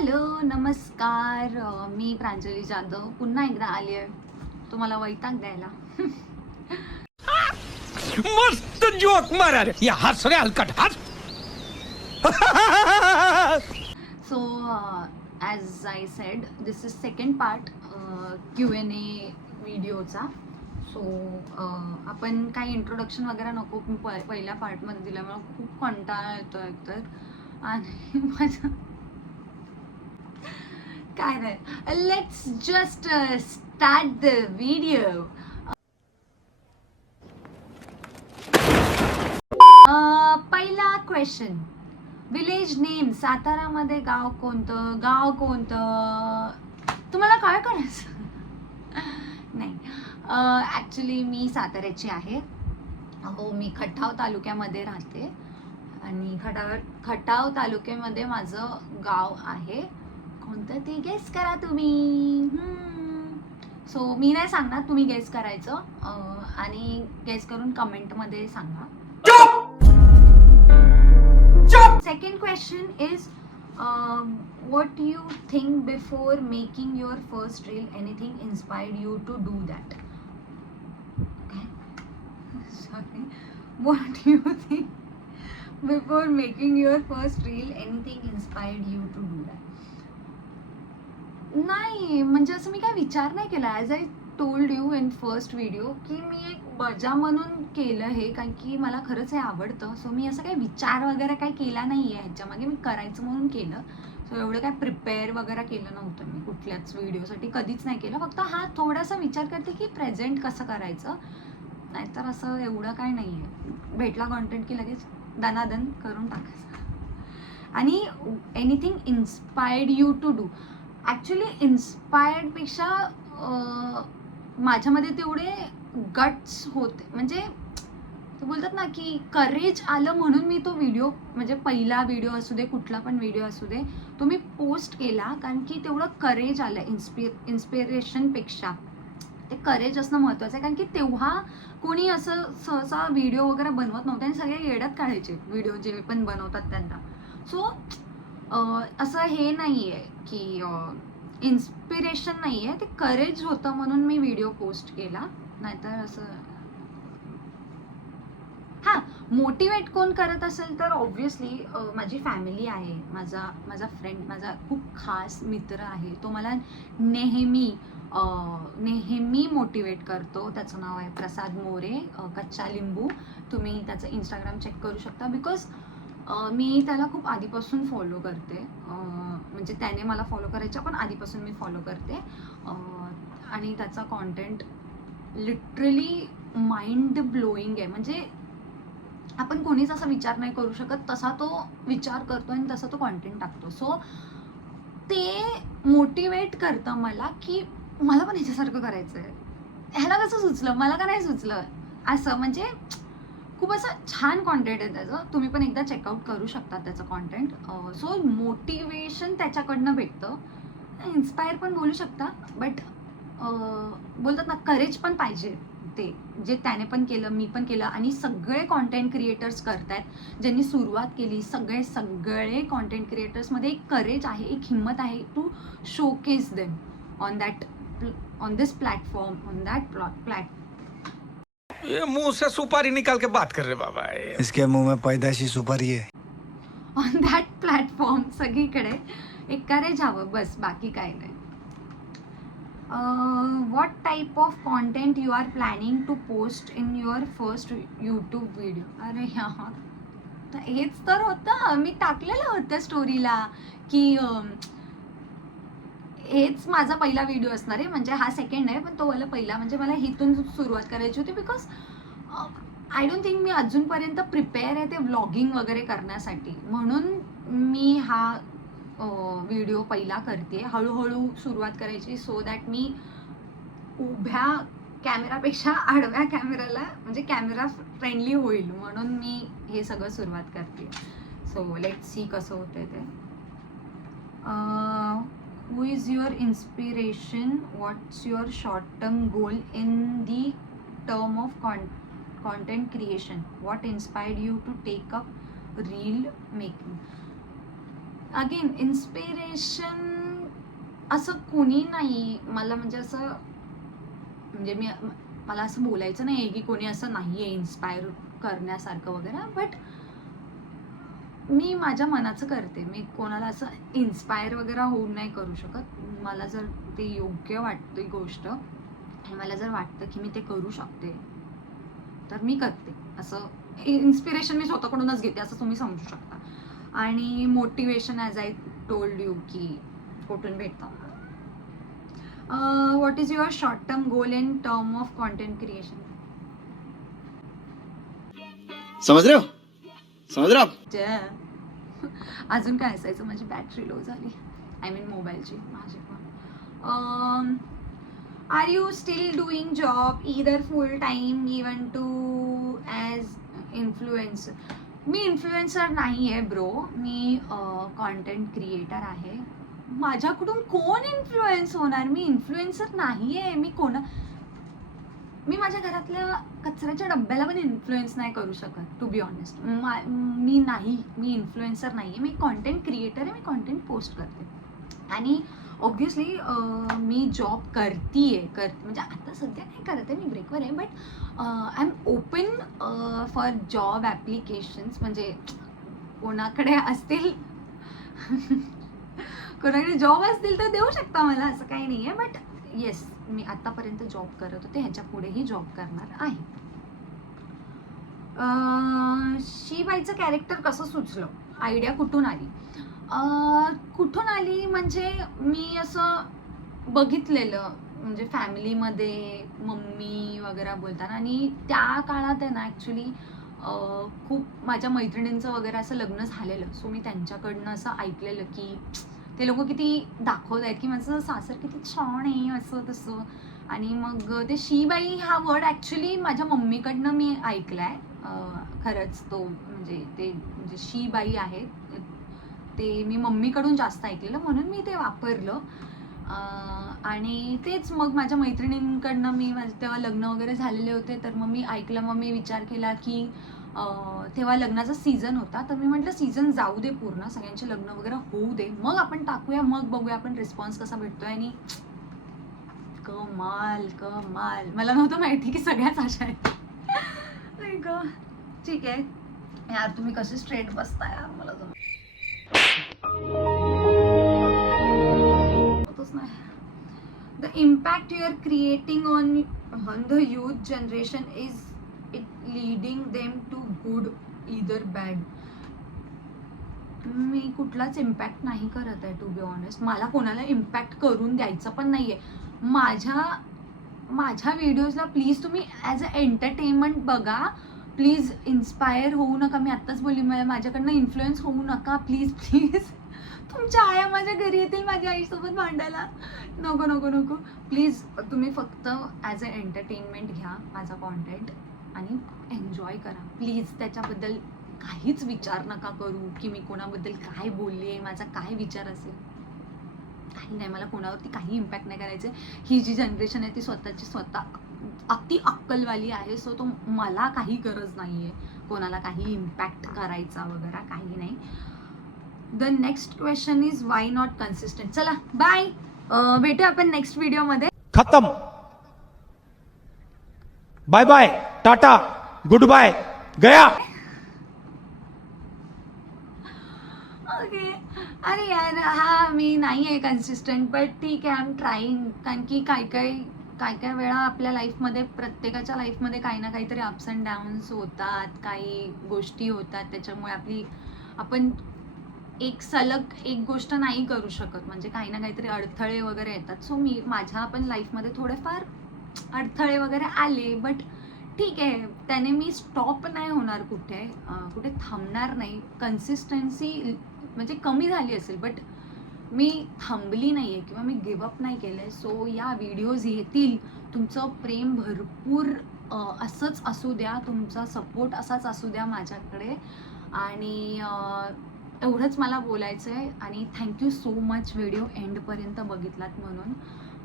Hello नमस्कार. मी प्रांजली जाधव पुन्हा एकदा आली आहे तुम्हाला वैताग द्यायला. मस्त जोक मारा रे. या हस रे हलकट हस. So as I said this is second part Q&A व्हिडिओचा. सो आपण काही इंट्रोडक्शन वगैरे नको. मी पहिल्या पार्टमध्ये दिल्यामुळे खूप कंटाळा येतो एकतर आणि माझं काय नाही. Let's just start the video. पहिला क्वेश्चन, विलेज नेम. सातारामध्ये गाव कोणतं तुम्हाला काय करायचं? नाही, ॲक्च्युली मी साताऱ्याची आहे. हो, मी खटाव तालुक्यामध्ये राहते आणि खटाव तालुक्यामध्ये माझं गाव आहे. कोणतं ते गेस करा तुम्ही. सो मी नाही सांगणार, तुम्ही गेस करायचं आणि गेस करून कमेंटमध्ये सांगा. Second question is, what do you think before making your first reel? Anything inspired you to do that? Okay. Sorry. What do you think before making your first reel? Anything inspired you to do that? नाही, म्हणजे असं मी काय विचार नाही केला. As I told you in first video की मी एक मजा म्हणून केलं हे, कारण की मला खरंच हे आवडतं. सो मी असं काही विचार वगैरे काय केला नाही आहे ह्याच्यामागे. मी करायचं म्हणून केलं. सो एवढं काय प्रिपेअर वगैरे केलं नव्हतं मी कुठल्याच व्हिडिओसाठी, कधीच नाही केलं. फक्त हा थोडासा विचार करते की प्रेझेंट कसं करायचं, नाहीतर असं एवढं काय नाही आहे. भेटला कॉन्टेंट की लगेच दनादन करून टाकायचं. आणि anything inspired you to do. Actually इन्स्पायर्डपेक्षा माझ्यामध्ये तेवढे गट्स होते, म्हणजे ते बोलतात ना की करेज आलं म्हणून मी तो व्हिडिओ, म्हणजे पहिला व्हिडिओ असू दे, कुठला पण व्हिडिओ असू दे, तो मी पोस्ट केला. कारण की तेवढं करेज आलं. इन्स्पिरेशनपेक्षा ते करेज असणं महत्त्वाचं आहे. कारण की तेव्हा कोणी असं सहसा व्हिडिओ वगैरे बनवत नव्हते आणि सगळे येड्यात काढायचे व्हिडिओ जे पण बनवतात त्यांना. सो असं हे नाही आहे की इन्स्पिरेशन नाही आहे, ते करेज होतं म्हणून मी व्हिडिओ पोस्ट केला. नाहीतर असं हां, मोटिवेट कोण करत असेल तर ऑब्व्हियसली माझी फॅमिली आहे. माझा फ्रेंड, माझा खूप खास मित्र आहे. तो मला नेहमी मोटिवेट करतो. त्याचं नाव आहे प्रसाद मोरे, कच्चा लिंबू. तुम्ही त्याचं इंस्टाग्राम चेक करू शकता. बिकॉज मी त्याला खूप आधीपासून फॉलो करते. म्हणजे त्याने मला फॉलो करायच्या पण आधीपासून मी फॉलो करते. आणि त्याचा कॉन्टेंट लिटरली माइंड ब्लोईंग आहे. म्हणजे आपण कोणीच असा विचार नाही करू शकत तसा तो विचार करतो आणि तसा तो कॉन्टेंट टाकतो. सो ते मोटिवेट करतं मला की मला पण ह्याच्यासारखं करायचं आहे. ह्याला कसं सुचलं, मला का नाही सुचलं, असं. म्हणजे खूप असं छान कॉन्टेंट आहे त्याचं. तुम्ही पण एकदा चेकआउट करू शकता त्याचं कॉन्टेंट. सो मोटिवेशन त्याच्याकडनं भेटतं. इन्स्पायर पण बोलू शकता, बट बोलतात ना करेज पण पाहिजे. ते जे त्याने पण केलं, मी पण केलं आणि सगळे कॉन्टेंट क्रिएटर्स करतायत, ज्यांनी सुरुवात केली. सगळे कॉन्टेंट क्रिएटर्समध्ये एक करेज आहे, एक हिंमत आहे to showcase them on this platform, on that platform. ये मुंह से सुपारी निकाल के बात कर रहे बाबा. इसके मुंह में पैदाशी सुपारी है. ऑन दॅट प्लॅटफॉर्म सगळीकडे एक करेज हवं, बस, बाकी काय नाही. what type of content you are planning to post in your first YouTube video? अरे यार, हेच तर होतं. मी टाकलेलं होतं स्टोरीला की हेच माझा पहिला व्हिडिओ असणार आहे. म्हणजे हा सेकंड आहे पण तो मला पहिला, म्हणजे मला हिथून सुरुवात करायची होती. बिकॉज आय डोंट थिंक मी अजूनपर्यंत प्रिपेअर आहे ते व्लॉगिंग वगैरे करण्यासाठी. म्हणून मी हा व्हिडिओ पहिला करते. हळूहळू सुरुवात करायची सो दॅट मी उभ्या कॅमेरापेक्षा आडव्या कॅमेराला, म्हणजे कॅमेरा फ्रेंडली होईल म्हणून मी हे सगळं सुरुवात करते. सो लेट्स सी कसं होतं ते. Who is your inspiration? What's your short term goal in the term of content creation? What inspired you to take up reel making? Again inspiration असं कोणी नाही मला, म्हणजे असं म्हणजे मला असं बोलायचं नाही आहे की कोणी असं नाही आहे इन्स्पायर करण्यासारखं वगैरे, बट मी माझ्या मनाचं करते. मी कोणाला असं इन्स्पायर वगैरे होऊन नाही करू शकत. मला जर ते योग्य वाटते गोष्ट आणि मला जर वाटतं की मी ते करू शकते तर मी करते. असं इन्स्पिरेशन मी स्वतःकडूनच घेते असं तुम्ही समजू शकता. आणि motivation as I told you की कुठून भेटतं. What is your short term goal in term of content creation? समझ रहे हो आप? अजून काय असायचं, माझी बॅटरी लो झाली, आय मीन मोबाईलची माझी पण. Are you still doing job either full time even to as influencer? मी इन्फ्लुएन्सर नाही आहे ब्रो, मी कॉन्टेंट क्रिएटर आहे. माझ्याकडून कोण इन्फ्लुएन्स होणार? मी इन्फ्लुएन्सर नाही आहे. मी माझ्या घरातल्या कचऱ्याच्या डब्याला पण इन्फ्लुएन्स नाही करू शकत, टू बी ऑनेस्ट. मी इन्फ्लुएन्सर नाही आहे, मी कॉन्टेंट क्रिएटर आहे. मी कॉन्टेंट पोस्ट करते आणि ऑब्व्हियसली मी जॉब म्हणजे आता सध्या नाही करत आहे, मी ब्रेकवर आहे, but I am open for job applications. म्हणजे कोणाकडे असतील कोणाकडे जॉब असतील तर देऊ शकता मला, असं काही नाही आहे. बट येस, मी आतापर्यंत जॉब करत होते, ह्याच्या पुढेही जॉब करणार आहे. शीबाईचं कॅरेक्टर कसं सुचलं? आयडिया कुठून आली? कुठून आली म्हणजे मी असं बघितलेलं, म्हणजे फॅमिलीमध्ये मम्मी वगैरे बोलताना, आणि त्या काळात आहे ना ॲक्च्युली खूप माझ्या मैत्रिणींचं वगैरे असं लग्न झालेलं. सो मी त्यांच्याकडनं असं ऐकलेलं की ते लोक किती दाखवत आहेत की माझं सासर किती छान आहे, असं तसं. आणि मग ते शीबाई हा वर्ड ॲक्च्युली माझ्या मम्मीकडनं मी ऐकला आहे. खरंच तो म्हणजे शीबाई आहे ते मी मम्मीकडून जास्त ऐकलेलं, म्हणून मी ते वापरलं. आणि तेच मग माझ्या मैत्रिणींकडनं तेव्हा लग्न वगैरे झालेले होते, तर मग मी ऐकलं. मग मी विचार केला की तेव्हा लग्नाचा सीझन होता, तर मी म्हटलं सीझन जाऊ दे पूर्ण, सगळ्यांचे लग्न वगैरे होऊ दे, मग आपण टाकूया, मग बघूया आपण रिस्पॉन्स कसा भेटतोय. आणि कमाल, मला नव्हतं माहिती की सगळ्याच अशा आहेत. ठीक आहे यार, तुम्ही कसे स्ट्रेट बसताय यार, मला होतच नाही. The impact you are creating on the youth generation, is it leading them to good either bad? मी कुठलाच इम्पॅक्ट नाही करत आहे, टू बी ऑनेस्ट. मला कोणाला इम्पॅक्ट करून द्यायचं पण नाही आहे. माझ्या व्हिडिओजला प्लीज तुम्ही ॲज अ एंटरटेनमेंट बघा, प्लीज इन्स्पायर होऊ नका. मी आत्ताच बोलली, माझ्याकडनं इन्फ्लुएन्स होऊ नका प्लीज. तुमच्या आया माझ्या घरी येतील माझ्या आईसोबत भांडायला. नको प्लीज. तुम्ही फक्त ॲज अ एंटरटेनमेंट घ्या माझा कॉन्टेंट आणि एन्जॉय करा प्लीज. त्याच्याबद्दल काहीच विचार नका करू की मी कोणाबद्दल काय बोलली आहे, माझा काय विचार असेल, काही नाही. मला कोणावरती काही इम्पॅक्ट नाही करायचं. ही जी जनरेशन आहे ती स्वतः अति अक्कलवाली आहे. सो मला काही गरज नाही आहे कोणाला काही इम्पॅक्ट करायचा वगैरे, काही नाही. The next question is why not consistent. चला बाय, भेटू आपण नेक्स्ट व्हिडिओमध्ये. खत्म. Bye bye, tata, good bye, गया. ओके. अरे यार, मी नाही आहे कन्सिस्टंट, बट ठीक आहे, आय एम ट्राईंग. कारण की काय वेळा आपल्या लाईफमध्ये, प्रत्येकाच्या लाईफमध्ये काही ना काहीतरी अप्स अँड डाऊन्स होतात, काही गोष्टी होतात, त्याच्यामुळे आपण एक सलग एक गोष्ट नाही करू शकत, म्हणजे काही ना काहीतरी अडथळे वगैरे येतात. सो माझ्या पण लाईफमध्ये थोडेफार अडथळे वगैरे आले, बट ठीक आहे, त्याने मी स्टॉप नाही होणार, कुठे थांबणार नाही. कन्सिस्टन्सी म्हणजे कमी झाली असेल, बट मी थांबली नाही आहे किंवा मी गिवअप नाही केलं आहे. सो या व्हिडिओज येतील. तुमचं प्रेम भरपूर असंच असू द्या, तुमचा सपोर्ट असाच असू द्या माझ्याकडे. आणि एवढंच मला बोलायचं आहे. आणि थँक्यू सो मच व्हिडिओ एंडपर्यंत बघितलात म्हणून.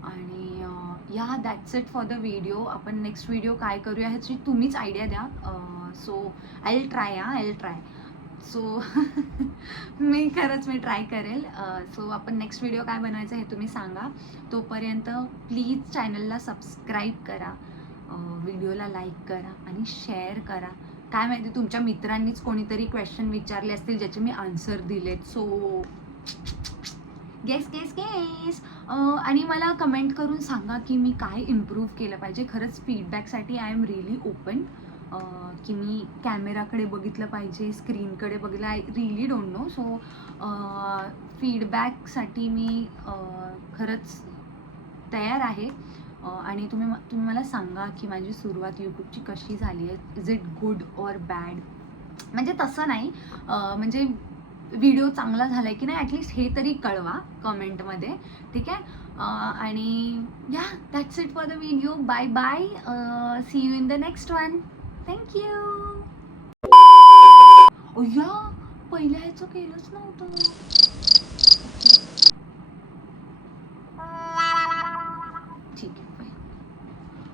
आणि yeah that's it for the video. आपण नेक्स्ट व्हिडिओ काय करूया ह्याची तुम्हीच आयडिया द्या. So I will try. So me try करेल. सो आपण नेक्स्ट व्हिडिओ काय बनवायचं हे तुम्ही सांगा. तोपर्यंत प्लीज चॅनलला सबस्क्राईब करा, व्हिडिओला लाईक करा आणि शेअर करा. काय माहिती तुमच्या मित्रांनीच कोणीतरी क्वेश्चन विचारले असतील ज्याचे मी आन्सर दिलेत. सो गेस आणि मला कमेंट करून सांगा की मी काय इम्प्रूव्ह केलं पाहिजे. खरंच फीडबॅकसाठी आय एम रिअली ओपन. की मी कॅमेराकडे बघितलं पाहिजे, स्क्रीनकडे बघितलं, I really don't know. So फीडबॅकसाठी मी खरंच तयार आहे. आणि तुम्ही मला सांगा की माझी सुरुवात यूट्यूबची कशी झाली आहे. Is it good or bad. म्हणजे तसं नाही, म्हणजे व्हिडिओ चांगला झाला आहे की नाही ॲटलिस्ट हे तरी कळवा कमेंटमध्ये, ठीक आहे. आणि yeah that's it for the video. Bye bye. See you in the next one. Thank you. या पहिल्या ह्याचं केलंच नव्हतं. ठीक आहे.